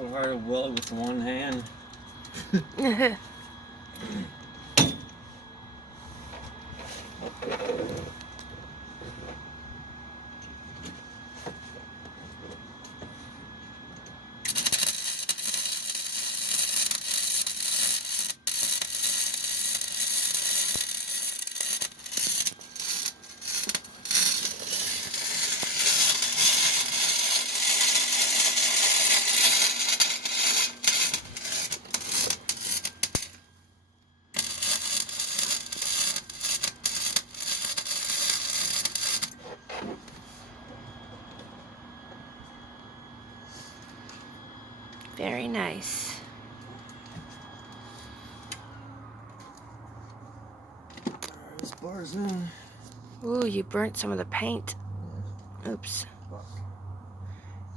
so hard to weld with one hand. Very nice. This bar's in. Ooh, you burnt some of the paint. Oops. Fuck.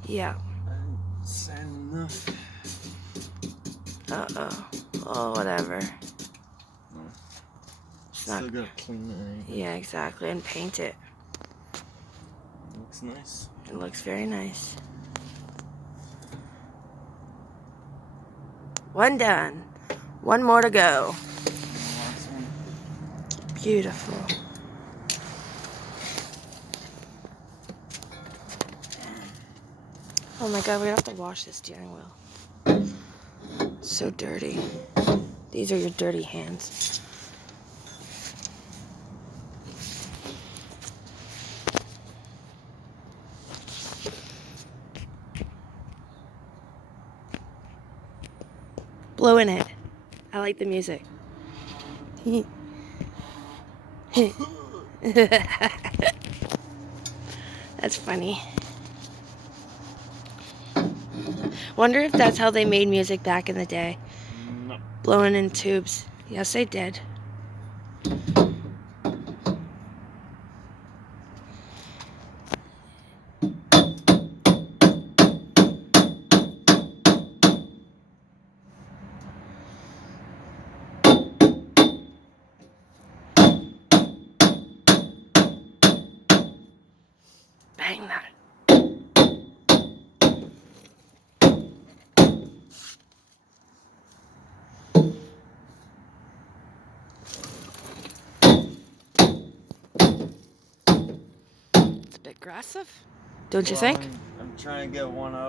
Yeah. I didn't sand enough. Uh-oh. Oh, whatever. No. It's Still not... gotta clean it anyway. Yeah, exactly. And paint it. Looks nice. It looks very nice. One done. One more to go. Last one. Beautiful. Oh my god, we have to wash this steering wheel. It's so dirty. These are your dirty hands. Blow in it. I like the music. That's funny. Wonder if that's how they made music back in the day. No. Blowing in tubes. Yes, they did. Bang that. It's a bit aggressive, don't you think? I'm trying to get one out.